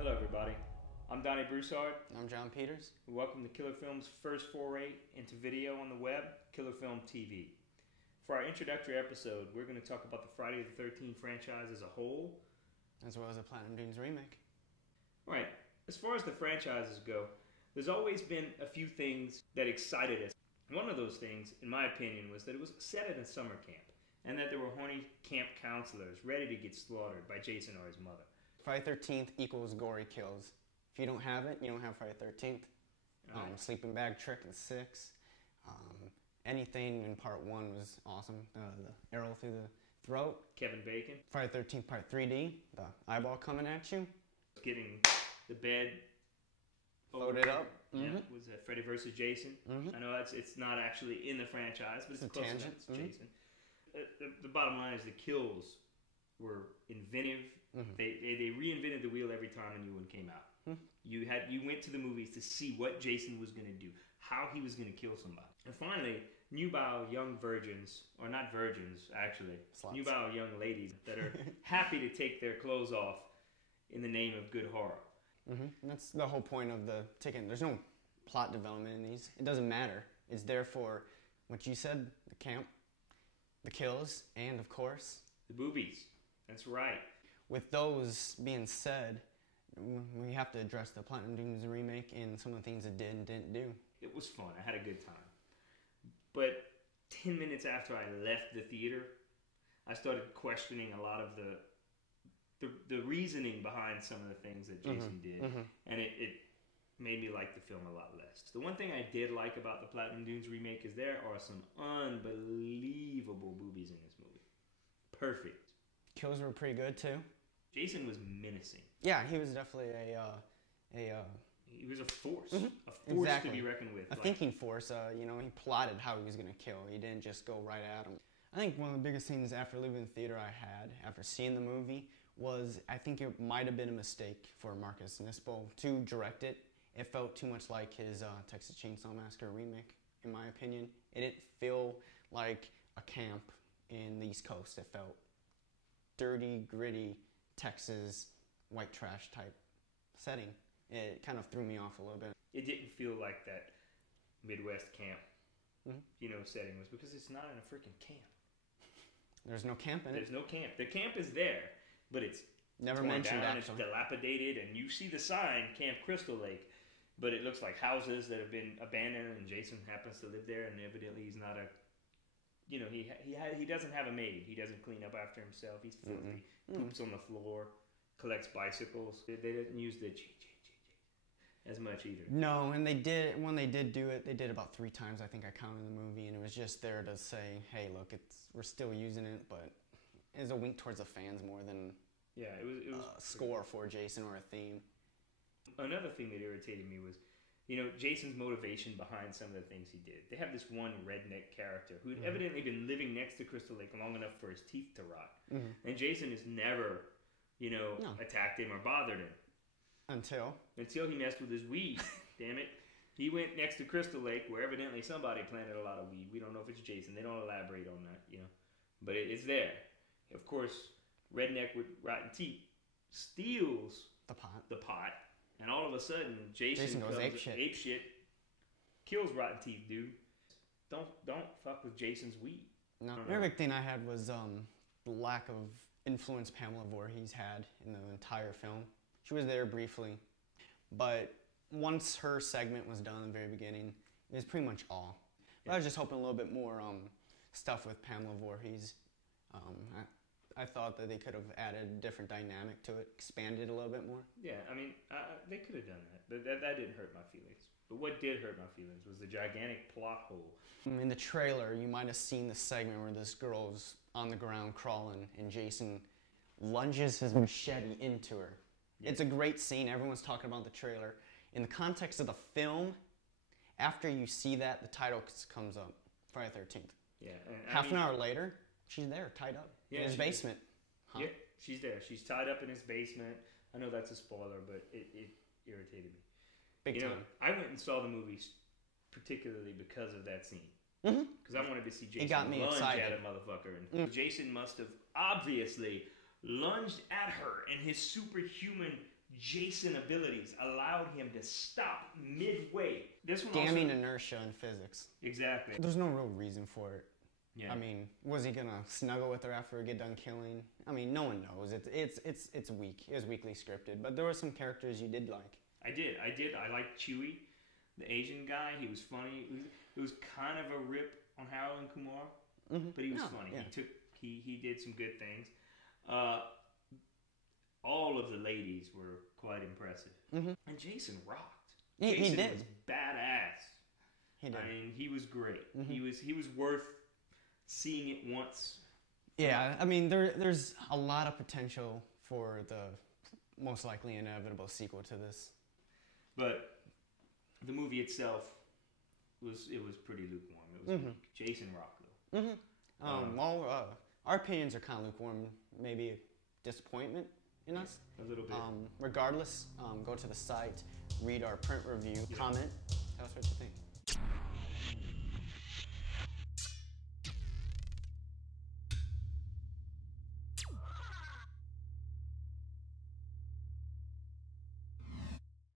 Hello everybody, I'm Donny Broussard. I'm John Peters. Welcome to Killerfilm's first foray into video on the web, Killerfilm TV. For our introductory episode, we're going to talk about the Friday the 13th franchise as a whole, as well as the Platinum Dunes remake. Right, as far as the franchises go, there's always been a few things that excited us. One of those things, in my opinion, was that it was set at a summer camp, and that there were horny camp counselors ready to get slaughtered by Jason or his mother. Friday 13th equals gory kills. If you don't have it, you don't have Friday 13th. Right. Sleeping bag trick in 6. Anything in part 1 was awesome. The arrow through the throat. Kevin Bacon. Friday 13th part 3D. The eyeball coming at you. Getting the bed Loaded up. Yeah, was that Freddy versus Jason? Mm-hmm. I know it's not actually in the franchise, but it's close enough. It's Jason. The bottom line is the kills were inventive. Mm-hmm. They reinvented the wheel every time a new one came out. Mm-hmm. You went to the movies to see what Jason was going to do, how he was going to kill somebody. And finally, nubile young virgins, or not virgins actually, Sluts. Nubile young ladies that are happy to take their clothes off in the name of good horror. Mm-hmm. That's the whole point of the ticket. There's no plot development in these. It doesn't matter. It's there for what you said, the camp, the kills, and of course, the boobies. That's right. With those being said, we have to address the Platinum Dunes remake and some of the things it did and didn't do. It was fun. I had a good time. But 10 minutes after I left the theater, I started questioning a lot of the reasoning behind some of the things that Jason did. Mm-hmm. And it made me like the film a lot less. The one thing I did like about the Platinum Dunes remake is there are some unbelievable boobies in this movie. Perfect. Kills were pretty good too. Jason was menacing. Yeah, he was definitely he was a force. Mm-hmm. A force exactly. to be reckoned with. A thinking force. He plotted how he was going to kill. He didn't just go right at him. I think one of the biggest things after leaving the theater I had, after seeing the movie, was I think it might have been a mistake for Marcus Nispel to direct it. It felt too much like his Texas Chainsaw Massacre remake, in my opinion. It didn't feel like a camp in the East Coast. It felt dirty, gritty, Texas, white trash type setting. It kind of threw me off a little bit. It didn't feel like that Midwest camp, setting was because it's not in a freaking camp. There's no camp in it. There's no camp. The camp is there, but it's never torn mentioned down, actually. It's dilapidated, and you see the sign, Camp Crystal Lake, but it looks like houses that have been abandoned, and Jason happens to live there, and evidently he's not a, he doesn't have a maid. He doesn't clean up after himself. He's filthy. Poops on the floor, collects bicycles. They didn't use the as much either. No, and when they did do it, they did about 3 times, I think I counted in the movie, and it was just there to say, hey, look, we're still using it, but it was a wink towards the fans more than it was a score for Jason or a theme. Another thing that irritated me was, Jason's motivation behind some of the things he did. They have this one redneck character who had evidently been living next to Crystal Lake long enough for his teeth to rot. Mm-hmm. And Jason has never, attacked him or bothered him. Until he messed with his weed. Damn it. He went next to Crystal Lake where evidently somebody planted a lot of weed. We don't know if it's Jason. They don't elaborate on that, But it's there. Of course, redneck with rotten teeth steals the pot. And all of a sudden, Jason goes ape shit. Kills Rotten Teeth, dude. Don't fuck with Jason's weed. No. Another big thing I had was the lack of influence Pamela Voorhees had in the entire film. She was there briefly, but once her segment was done in the very beginning, it was pretty much all. But I was just hoping a little bit more stuff with Pamela Voorhees. I thought that they could have added a different dynamic to it, expanded a little bit more. Yeah, I mean, they could have done that, but that didn't hurt my feelings. But what did hurt my feelings was the gigantic plot hole. In the trailer, you might have seen the segment where this girl's on the ground crawling, and Jason lunges his machete into her. Yeah. It's a great scene. Everyone's talking about the trailer. In the context of the film, after you see that, the title comes up, Friday the 13th. Yeah. Half an hour later, she's there, tied up in his basement. Yeah, she's there. She's tied up in his basement. I know that's a spoiler, but it irritated me. Big time. I went and saw the movie particularly because of that scene. Because I wanted to see Jason lunge at a motherfucker. And Jason must have obviously lunged at her in his superhuman Jason abilities allowed him to stop midway. This one Damning also, inertia in physics. exactly. There's no real reason for it. Yeah. I mean, was he gonna snuggle with her after we get done killing? I mean, no one knows. It's weak. It was weakly scripted, but there were some characters you did like. I did. I liked Chewie, the Asian guy. He was funny. It was kind of a rip on Harold and Kumar, but he was funny. Yeah. He did some good things. All of the ladies were quite impressive, and Jason rocked. He did. Was badass. He did. I mean, he was great. He was worth seeing it once. Yeah, I mean, there's a lot of potential for the most likely inevitable sequel to this. But the movie itself was pretty lukewarm. It was weak. Jason rocked though. Our opinions are kind of lukewarm. Maybe disappointment in us. A little bit. Regardless, go to the site, read our print review, comment, tell us what you think.